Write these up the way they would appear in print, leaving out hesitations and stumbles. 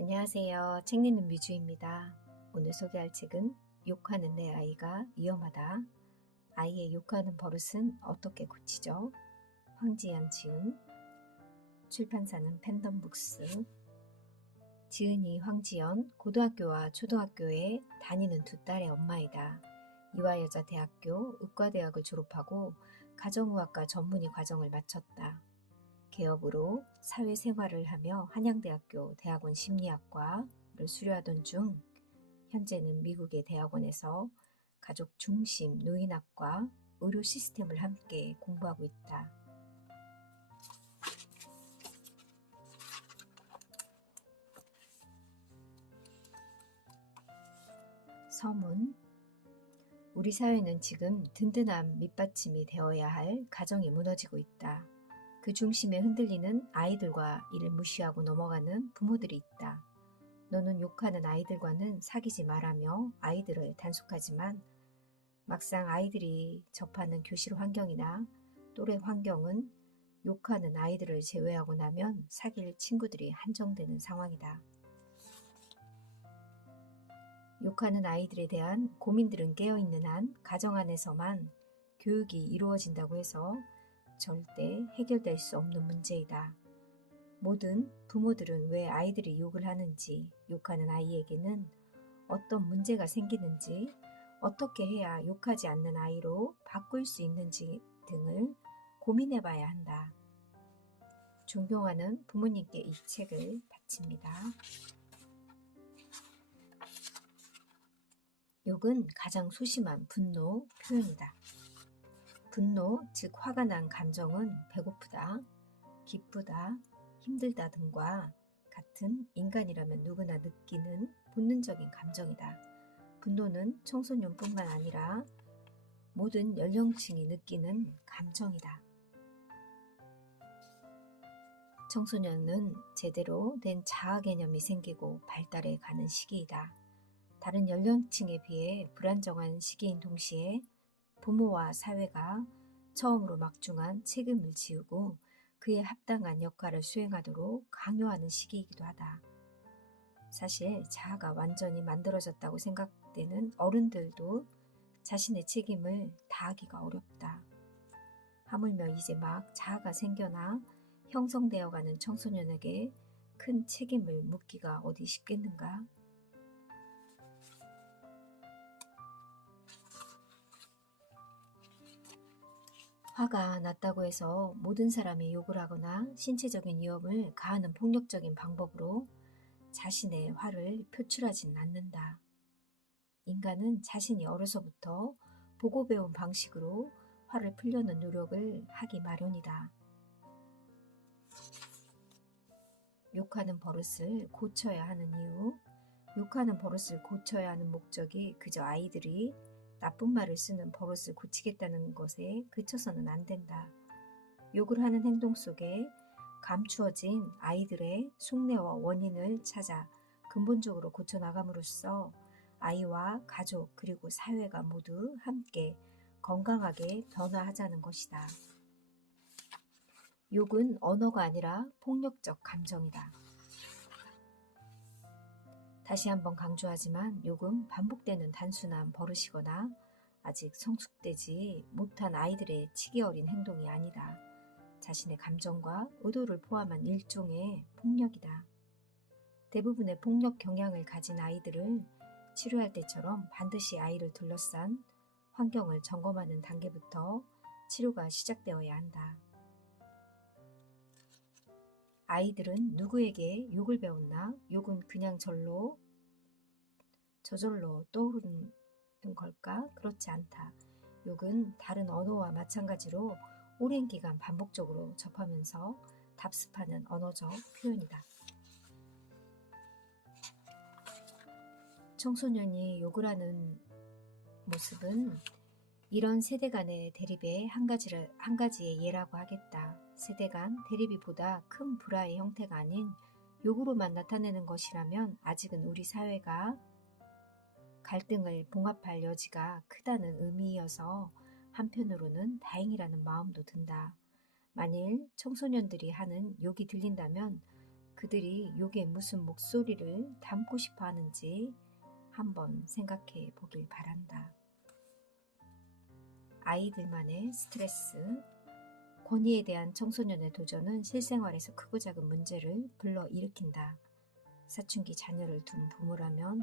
안녕하세요. 책 읽는 미주입니다. 오늘 소개할 책은 욕하는 내 아이가 위험하다. 아이의 욕하는 버릇은 어떻게 고치죠? 황지연 지음, 출판사는 팬덤북스. 지은이 황지연, 고등학교와 초등학교에 다니는 두 딸의 엄마이다. 이화여자대학교 의과대학을 졸업하고 가정의학과 전문의 과정을 마쳤다. 개업으로 사회생활을 하며 한양대학교 대학원 심리학과를 수료하던 중 현재는 미국의 대학원에서 가족 중심 노인학과 의료 시스템을 함께 공부하고 있다. 서문. 우리 사회는 지금 든든한 밑받침이 되어야 할 가정이 무너지고 있다. 그 중심에 흔들리는 아이들과 이를 무시하고 넘어가는 부모들이 있다. 너는 욕하는 아이들과는 사귀지 말라며 아이들을 단속하지만 막상 아이들이 접하는 교실 환경이나 또래 환경은 욕하는 아이들을 제외하고 나면 사귈 친구들이 한정되는 상황이다. 욕하는 아이들에 대한 고민들은 깨어있는 한 가정 안에서만 교육이 이루어진다고 해서 절대 해결될 수 없는 문제이다. 모든 부모들은 왜 아이들이 욕을 하는지, 욕하는 아이에게는 어떤 문제가 생기는지, 어떻게 해야 욕하지 않는 아이로 바꿀 수 있는지 등을 고민해 봐야 한다. 존경하는 부모님께 이 책을 바칩니다. 욕은 가장 소심한 분노 표현이다. 분노, 즉 화가 난 감정은 배고프다, 기쁘다, 힘들다 등과 같은 인간이라면 누구나 느끼는 본능적인 감정이다. 분노는 청소년뿐만 아니라 모든 연령층이 느끼는 감정이다. 청소년은 제대로 된 자아 개념이 생기고 발달해 가는 시기이다. 다른 연령층에 비해 불안정한 시기인 동시에 부모와 사회가 처음으로 막중한 책임을 지우고 그에 합당한 역할을 수행하도록 강요하는 시기이기도 하다. 사실 자아가 완전히 만들어졌다고 생각되는 어른들도 자신의 책임을 다하기가 어렵다. 하물며 이제 막 자아가 생겨나 형성되어가는 청소년에게 큰 책임을 묻기가 어디 쉽겠는가? 화가 났다고 해서 모든 사람이 욕을 하거나 신체적인 위협을 가하는 폭력적인 방법으로 자신의 화를 표출하진 않는다. 인간은 자신이 어려서부터 보고 배운 방식으로 화를 풀려는 노력을 하기 마련이다. 욕하는 버릇을 고쳐야 하는 이유, 욕하는 버릇을 고쳐야 하는 목적이 그저 아이들이 나쁜 말을 쓰는 버릇을 고치겠다는 것에 그쳐서는 안 된다. 욕을 하는 행동 속에 감추어진 아이들의 속내와 원인을 찾아 근본적으로 고쳐나감으로써 아이와 가족 그리고 사회가 모두 함께 건강하게 변화하자는 것이다. 욕은 언어가 아니라 폭력적 감정이다. 다시 한번 강조하지만 욕은 반복되는 단순한 버릇이거나 아직 성숙되지 못한 아이들의 치기 어린 행동이 아니다. 자신의 감정과 의도를 포함한 일종의 폭력이다. 대부분의 폭력 경향을 가진 아이들을 치료할 때처럼 반드시 아이를 둘러싼 환경을 점검하는 단계부터 치료가 시작되어야 한다. 아이들은 누구에게 욕을 배웠나? 욕은 그냥 저절로 떠오르는 걸까? 그렇지 않다. 욕은 다른 언어와 마찬가지로 오랜 기간 반복적으로 접하면서 답습하는 언어적 표현이다. 청소년이 욕을 하는 모습은 이런 세대 간의 대립의 한 가지의 예라고 하겠다. 세대 간 대립이 보다 큰 불화의 형태가 아닌 욕으로만 나타내는 것이라면 아직은 우리 사회가 갈등을 봉합할 여지가 크다는 의미여서 한편으로는 다행이라는 마음도 든다. 만일 청소년들이 하는 욕이 들린다면 그들이 욕에 무슨 목소리를 담고 싶어 하는지 한번 생각해 보길 바란다. 아이들만의 스트레스, 권위에 대한 청소년의 도전은 실생활에서 크고 작은 문제를 불러일으킨다. 사춘기 자녀를 둔 부모라면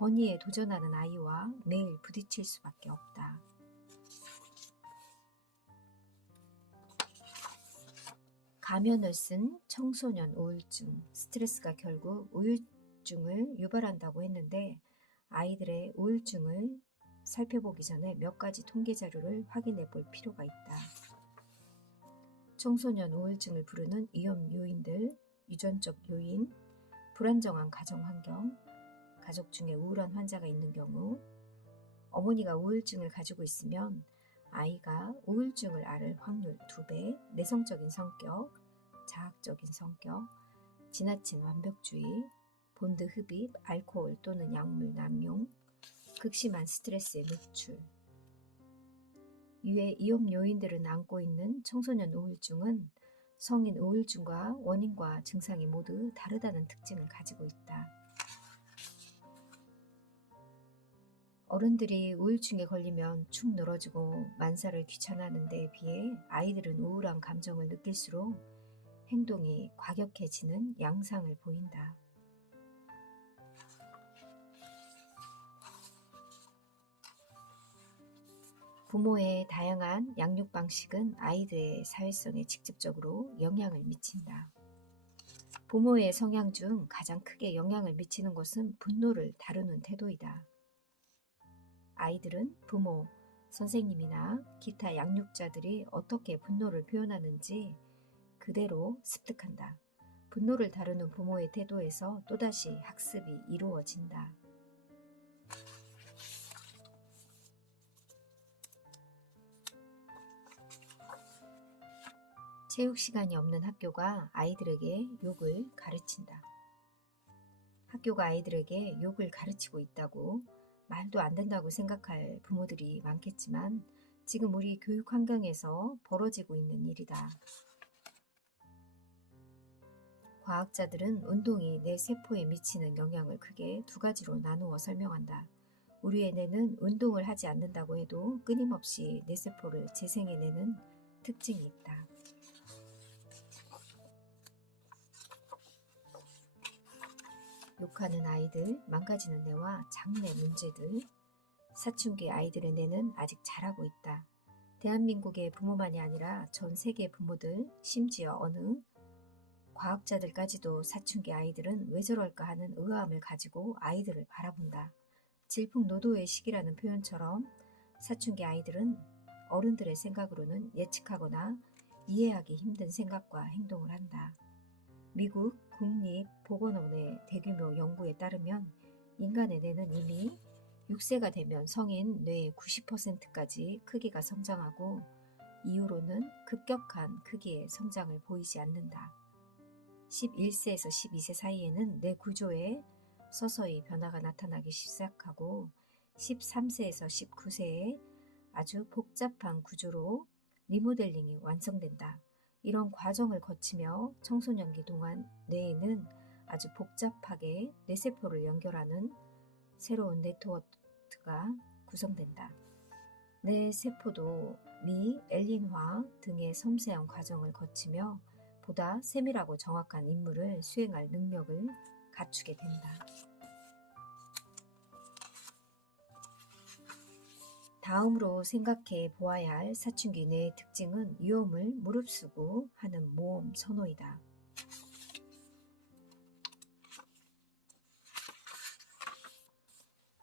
권위에 도전하는 아이와 매일 부딪힐 수밖에 없다. 가면을 쓴 청소년 우울증, 스트레스가 결국 우울증을 유발한다고 했는데 아이들의 우울증을 살펴보기 전에 몇 가지 통계 자료를 확인해 볼 필요가 있다. 청소년 우울증을 부르는 위험 요인들, 유전적 요인, 불안정한 가정 환경, 가족 중에 우울한 환자가 있는 경우, 어머니가 우울증을 가지고 있으면 아이가 우울증을 앓을 확률 2배, 내성적인 성격, 자학적인 성격, 지나친 완벽주의, 본드 흡입, 알코올 또는 약물 남용, 극심한 스트레스에 노출. 이외 위험 요인들을 안고 있는 청소년 우울증은 성인 우울증과 원인과 증상이 모두 다르다는 특징을 가지고 있다. 어른들이 우울증에 걸리면 축 늘어지고 만사를 귀찮아하는 데에 비해 아이들은 우울한 감정을 느낄수록 행동이 과격해지는 양상을 보인다. 부모의 다양한 양육 방식은 아이들의 사회성에 직접적으로 영향을 미친다. 부모의 성향 중 가장 크게 영향을 미치는 것은 분노를 다루는 태도이다. 아이들은 부모, 선생님이나 기타 양육자들이 어떻게 분노를 표현하는지 그대로 습득한다. 분노를 다루는 부모의 태도에서 또다시 학습이 이루어진다. 체육 시간이 없는 학교가 아이들에게 욕을 가르친다. 학교가 아이들에게 욕을 가르치고 있다고 말도 안 된다고 생각할 부모들이 많겠지만 지금 우리 교육 환경에서 벌어지고 있는 일이다. 과학자들은 운동이 뇌 세포에 미치는 영향을 크게 2가지로 나누어 설명한다. 우리의 뇌는 운동을 하지 않는다고 해도 끊임없이 뇌세포를 재생해내는 특징이 있다. 욕하는 아이들, 망가지는 뇌와 장내 문제들, 사춘기 아이들의 뇌는 아직 자라고 있다. 대한민국의 부모만이 아니라 전 세계 부모들, 심지어 어느 과학자들까지도 사춘기 아이들은 왜 저럴까 하는 의아함을 가지고 아이들을 바라본다. 질풍노도의 시기라는 표현처럼 사춘기 아이들은 어른들의 생각으로는 예측하거나 이해하기 힘든 생각과 행동을 한다. 미국 국립보건원의 대규모 연구에 따르면 인간의 뇌는 이미 6세가 되면 성인 뇌의 90%까지 크기가 성장하고 이후로는 급격한 크기의 성장을 보이지 않는다. 11세에서 12세 사이에는 뇌 구조에 서서히 변화가 나타나기 시작하고 13세에서 19세에 아주 복잡한 구조로 리모델링이 완성된다. 이런 과정을 거치며 청소년기 동안 뇌에는 아주 복잡하게 뇌세포를 연결하는 새로운 네트워크가 구성된다. 뇌세포도 미엘린화 등의 섬세한 과정을 거치며 보다 세밀하고 정확한 임무를 수행할 능력을 갖추게 된다. 다음으로 생각해 보아야 할 사춘기 뇌의 특징은 위험을 무릅쓰고 하는 모험 선호이다.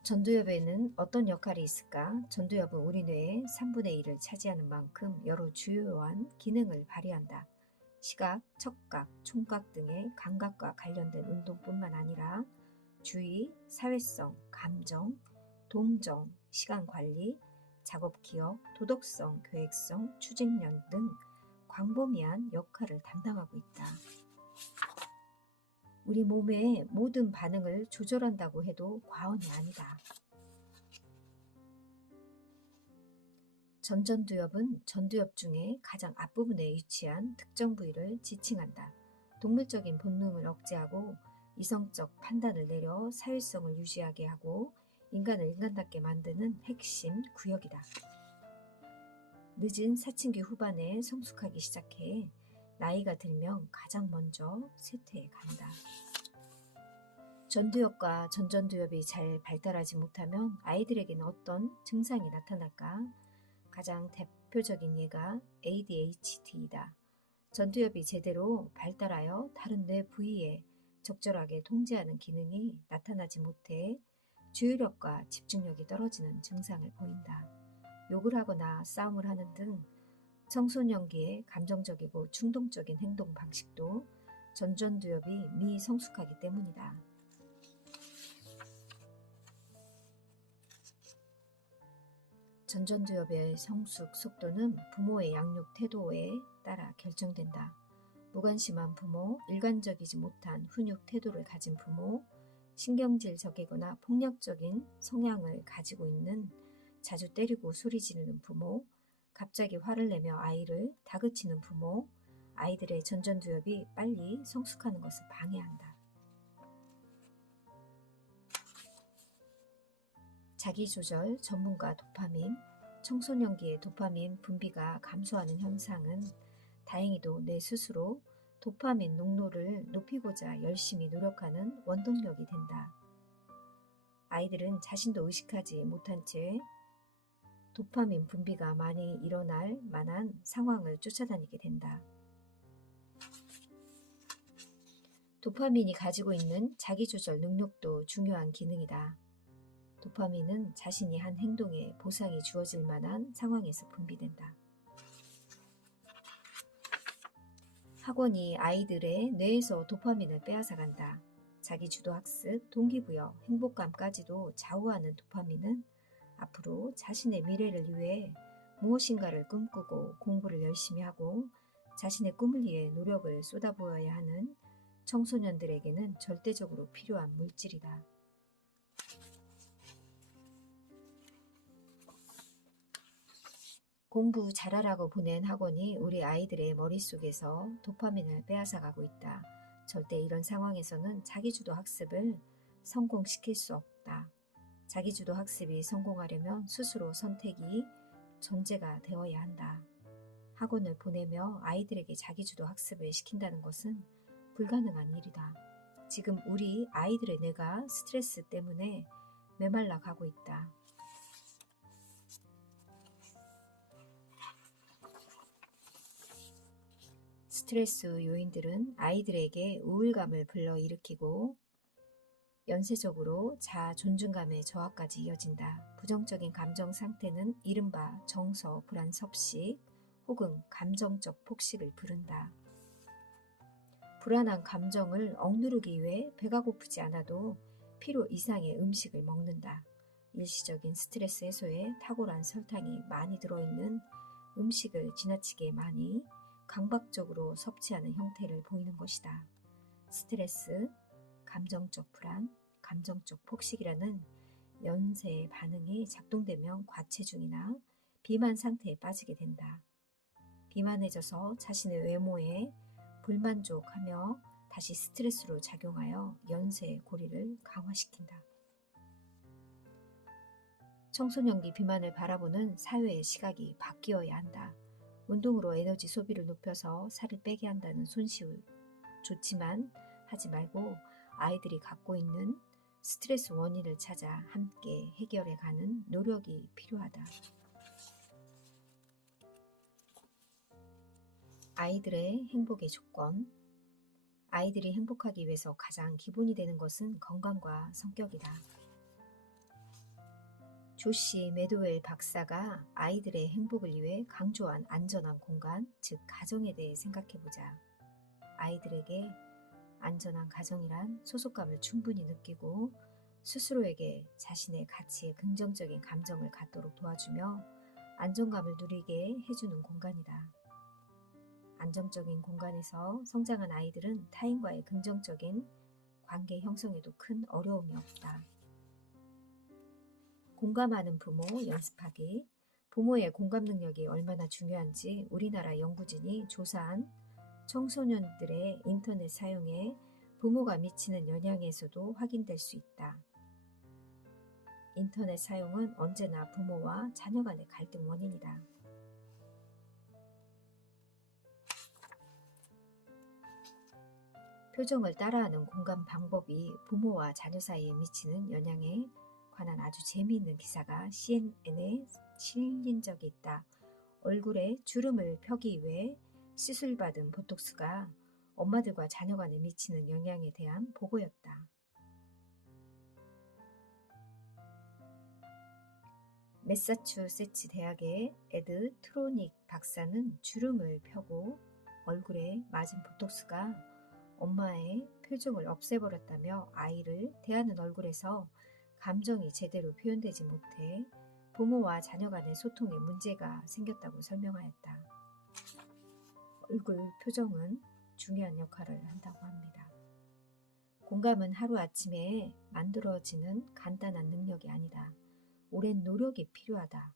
전두엽에는 어떤 역할이 있을까? 전두엽은 우리 뇌의 3분의 1을 차지하는 만큼 여러 주요한 기능을 발휘한다. 시각, 촉각, 촉각 등의 감각과 관련된 운동뿐만 아니라 주의, 사회성, 감정, 동정, 시간관리, 작업기억, 도덕성, 계획성, 추진력 등 광범위한 역할을 담당하고 있다. 우리 몸의 모든 반응을 조절한다고 해도 과언이 아니다. 전두엽은 전두엽 중에 가장 앞부분에 위치한 특정 부위를 지칭한다. 동물적인 본능을 억제하고 이성적 판단을 내려 사회성을 유지하게 하고 인간을 인간답게 만드는 핵심 구역이다. 늦은 사춘기 후반에 성숙하기 시작해 나이가 들면 가장 먼저 쇠퇴해 간다. 전두엽과 전전두엽이 잘 발달하지 못하면 아이들에게는 어떤 증상이 나타날까? 가장 대표적인 예가 ADHD이다. 전두엽이 제대로 발달하여 다른 뇌 부위에 적절하게 통제하는 기능이 나타나지 못해 주의력과 집중력이 떨어지는 증상을 보인다. 욕을 하거나 싸움을 하는 등 청소년기의 감정적이고 충동적인 행동 방식도 전전두엽이 미성숙하기 때문이다. 전전두엽의 성숙 속도는 부모의 양육 태도에 따라 결정된다. 무관심한 부모, 일관적이지 못한 훈육 태도를 가진 부모, 신경질적이거나 폭력적인 성향을 가지고 있는 자주 때리고 소리 지르는 부모, 갑자기 화를 내며 아이를 다그치는 부모, 아이들의 전전두엽이 빨리 성숙하는 것을 방해한다. 자기조절 전문가 도파민, 청소년기의 도파민 분비가 감소하는 현상은 다행히도 내 스스로 도파민 농도를 높이고자 열심히 노력하는 원동력이 된다. 아이들은 자신도 의식하지 못한 채 도파민 분비가 많이 일어날 만한 상황을 쫓아다니게 된다. 도파민이 가지고 있는 자기조절 능력도 중요한 기능이다. 도파민은 자신이 한 행동에 보상이 주어질 만한 상황에서 분비된다. 학원이 아이들의 뇌에서 도파민을 빼앗아간다. 자기주도 학습, 동기부여, 행복감까지도 좌우하는 도파민은 앞으로 자신의 미래를 위해 무엇인가를 꿈꾸고 공부를 열심히 하고 자신의 꿈을 위해 노력을 쏟아부어야 하는 청소년들에게는 절대적으로 필요한 물질이다. 공부 잘하라고 보낸 학원이 우리 아이들의 머릿속에서 도파민을 빼앗아가고 있다. 절대 이런 상황에서는 자기주도 학습을 성공시킬 수 없다. 자기주도 학습이 성공하려면 스스로 선택이 전제가 되어야 한다. 학원을 보내며 아이들에게 자기주도 학습을 시킨다는 것은 불가능한 일이다. 지금 우리 아이들의 뇌가 스트레스 때문에 메말라 가고 있다. 스트레스 요인들은 아이들에게 우울감을 불러일으키고 연쇄적으로 자아 존중감의 저하까지 이어진다. 부정적인 감정 상태는 이른바 정서 불안 섭식 혹은 감정적 폭식을 부른다. 불안한 감정을 억누르기 위해 배가 고프지 않아도 필요 이상의 음식을 먹는다. 일시적인 스트레스 해소에 탁월한 설탕이 많이 들어있는 음식을 지나치게 많이 강박적으로 섭취하는 형태를 보이는 것이다. 스트레스, 감정적 불안, 감정적 폭식이라는 연쇄 반응이 작동되면 과체중이나 비만 상태에 빠지게 된다. 비만해져서 자신의 외모에 불만족하며 다시 스트레스로 작용하여 연쇄 고리를 강화시킨다. 청소년기 비만을 바라보는 사회의 시각이 바뀌어야 한다. 운동으로 에너지 소비를 높여서 살을 빼게 한다는 손쉬운 좋지만 하지 말고 아이들이 갖고 있는 스트레스 원인을 찾아 함께 해결해가는 노력이 필요하다. 아이들의 행복의 조건. 아이들이 행복하기 위해서 가장 기본이 되는 것은 건강과 성격이다. 조시 매도웰 박사가 아이들의 행복을 위해 강조한 안전한 공간, 즉 가정에 대해 생각해보자. 아이들에게 안전한 가정이란 소속감을 충분히 느끼고 스스로에게 자신의 가치에 긍정적인 감정을 갖도록 도와주며 안정감을 누리게 해주는 공간이다. 안정적인 공간에서 성장한 아이들은 타인과의 긍정적인 관계 형성에도 큰 어려움이 없다. 공감하는 부모 연습하기. 부모의 공감 능력이 얼마나 중요한지 우리나라 연구진이 조사한 청소년들의 인터넷 사용에 부모가 미치는 영향에서도 확인될 수 있다. 인터넷 사용은 언제나 부모와 자녀 간의 갈등 원인이다. 표정을 따라하는 공감 방법이 부모와 자녀 사이에 미치는 영향에 관한 아주 재미있는 기사가 CNN에 실린 적이 있다. 얼굴에 주름을 펴기 위해 시술받은 보톡스가 엄마들과 자녀 간에 미치는 영향에 대한 보고였다. 매사추세츠 대학의 에드 트로닉 박사는 주름을 펴고 얼굴에 맞은 보톡스가 엄마의 표정을 없애버렸다며 아이를 대하는 얼굴에서 감정이 제대로 표현되지 못해 부모와 자녀 간의 소통에 문제가 생겼다고 설명하였다. 얼굴 표정은 중요한 역할을 한다고 합니다. 공감은 하루아침에 만들어지는 간단한 능력이 아니다. 오랜 노력이 필요하다.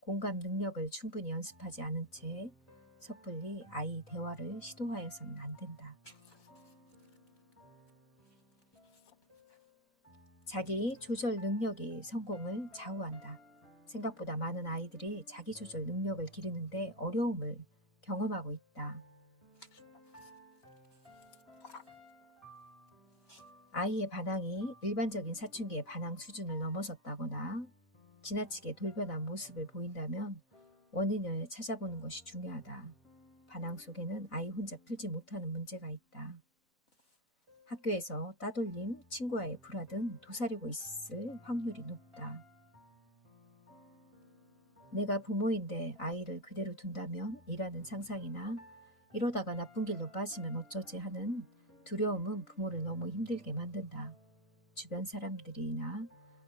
공감 능력을 충분히 연습하지 않은 채 섣불리 아이 대화를 시도하여서는 안 된다. 자기 조절 능력이 성공을 좌우한다. 생각보다 많은 아이들이 자기 조절 능력을 기르는데 어려움을 경험하고 있다. 아이의 반항이 일반적인 사춘기의 반항 수준을 넘어섰다거나 지나치게 돌변한 모습을 보인다면 원인을 찾아보는 것이 중요하다. 반항 속에는 아이 혼자 풀지 못하는 문제가 있다. 학교에서 따돌림, 친구와의 불화 등 도사리고 있을 확률이 높다. 내가 부모인데 아이를 그대로 둔다면 이라는 상상이나 이러다가 나쁜 길로 빠지면 어쩌지 하는 두려움은 부모를 너무 힘들게 만든다. 주변 사람들이나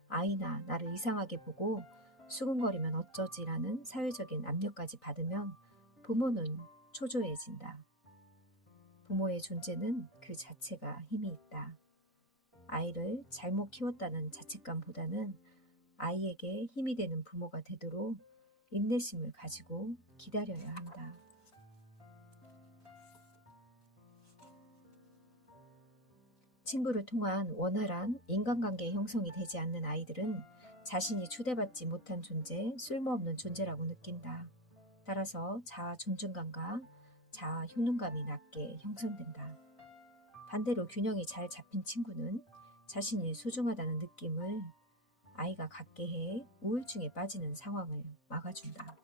아이나 나를 이상하게 보고 수근거리면 어쩌지라는 사회적인 압력까지 받으면 부모는 초조해진다. 부모의 존재는 그 자체가 힘이 있다. 아이를 잘못 키웠다는 자책감보다는 아이에게 힘이 되는 부모가 되도록 인내심을 가지고 기다려야 한다. 친구를 통한 원활한 인간관계 형성이 되지 않는 아이들은 자신이 초대받지 못한 존재, 쓸모없는 존재라고 느낀다. 따라서 자아 존중감과 자아 효능감이 낮게 형성된다. 반대로 균형이 잘 잡힌 친구는 자신이 소중하다는 느낌을 아이가 갖게 해 우울증에 빠지는 상황을 막아준다.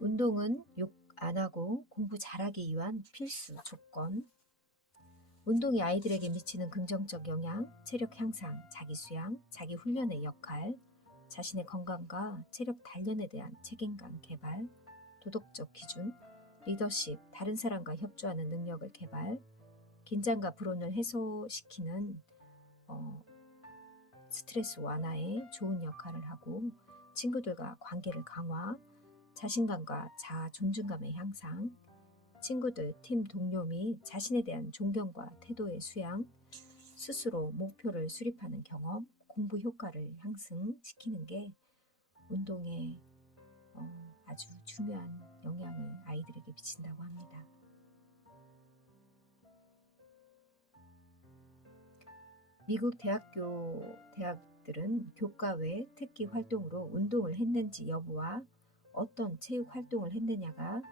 운동은 욕 안 하고 공부 잘하기 위한 필수 조건. 운동이 아이들에게 미치는 긍정적 영향, 체력 향상, 자기 수양, 자기 훈련의 역할, 자신의 건강과 체력 단련에 대한 책임감 개발, 도덕적 기준, 리더십, 다른 사람과 협조하는 능력을 개발, 긴장과 불온을 해소시키는 스트레스 완화에 좋은 역할을 하고 친구들과 관계를 강화, 자신감과 자아 존중감의 향상, 친구들, 팀 동료 및 자신에 대한 존경과 태도의 수양, 스스로 목표를 수립하는 경험, 공부 효과를 향상시키는 게 운동에 아주 중요한 영향을 아이들에게 미친다고 합니다. 미국 대학들은 교과 외 특기 활동으로 운동을 했는지 여부와 어떤 체육 활동을 했느냐가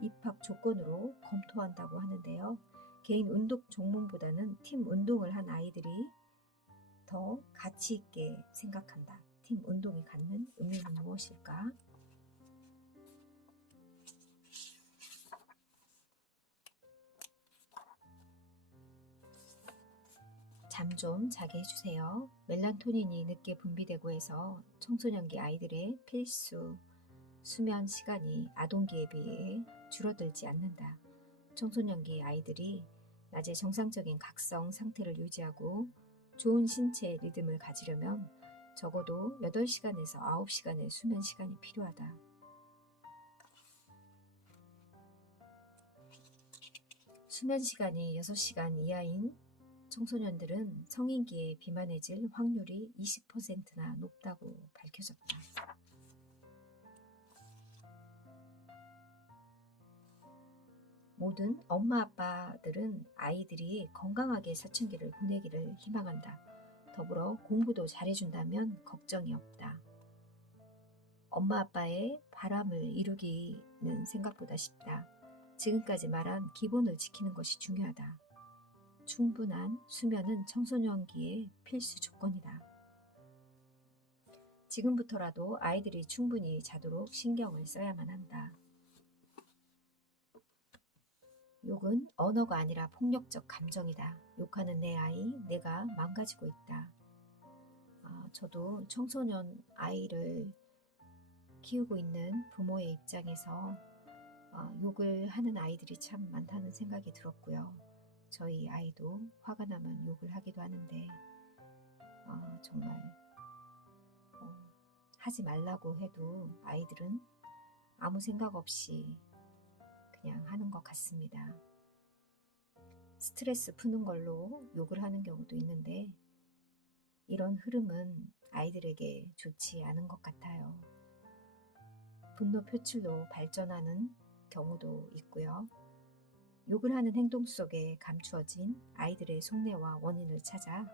입학 조건으로 검토한다고 하는데요. 개인 운동 종목보다는 팀 운동을 한 아이들이 더 가치 있게 생각한다. 팀 운동이 갖는 의미는 무엇일까? 잠 좀 자게 해주세요. 멜라토닌이 늦게 분비되고 해서 청소년기 아이들의 필수 수면 시간이 아동기에 비해 줄어들지 않는다. 청소년기 아이들이 낮에 정상적인 각성 상태를 유지하고 좋은 신체 리듬을 가지려면 적어도 8시간에서 9시간의 수면 시간이 필요하다. 수면 시간이 6시간 이하인 청소년들은 성인기에 비만해질 확률이 20%나 높다고 밝혀졌다. 모든 엄마 아빠들은 아이들이 건강하게 사춘기를 보내기를 희망한다. 더불어 공부도 잘해준다면 걱정이 없다. 엄마 아빠의 바람을 이루기는 생각보다 쉽다. 지금까지 말한 기본을 지키는 것이 중요하다. 충분한 수면은 청소년기의 필수 조건이다. 지금부터라도 아이들이 충분히 자도록 신경을 써야만 한다. 욕은 언어가 아니라 폭력적 감정이다. 욕하는 내 아이, 내가 망가지고 있다. 저도 청소년 아이를 키우고 있는 부모의 입장에서 욕을 하는 아이들이 참 많다는 생각이 들었고요. 저희 아이도 화가 나면 욕을 하기도 하는데 정말 하지 말라고 해도 아이들은 아무 생각 없이 그냥 하는 것 같습니다. 스트레스 푸는 걸로 욕을 하는 경우도 있는데 이런 흐름은 아이들에게 좋지 않은 것 같아요. 분노 표출로 발전하는 경우도 있고요. 욕을 하는 행동 속에 감추어진 아이들의 속내와 원인을 찾아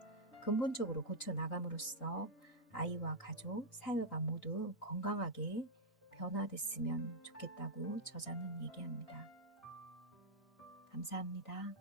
근본적으로 고쳐 나감으로써 아이와 가족, 사회가 모두 건강하게 변화됐으면 좋겠다고 저자는 얘기합니다. 감사합니다.